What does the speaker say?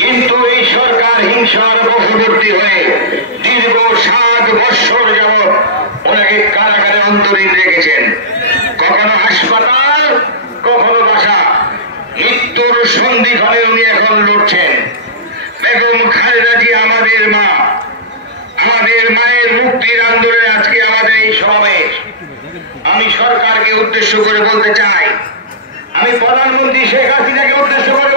কিন্তু এই সরকার হিংসার বশবর্তী হয়ে দীর্ঘ 7 বৎসর যাবৎ ওনাকে কারাগারে অন্তরীণ রেখেছেন। কখনো হাসপাতাল, কখনো বাসা, মৃত্যুর সন্ধিক্ষণে উনি এখন লড়ছেন। বেগম খালেদা জিয়া আমাদের মা, আমাদের মায়ের মুক্তির আন্দোলনে আজকে আমাদের এই সমাবেশ। আমি সরকারকে উদ্দেশ্য করে বলতে চাই, আমি প্রধানমন্ত্রী শেখ হাসিনাকে উদ্দেশ্য করে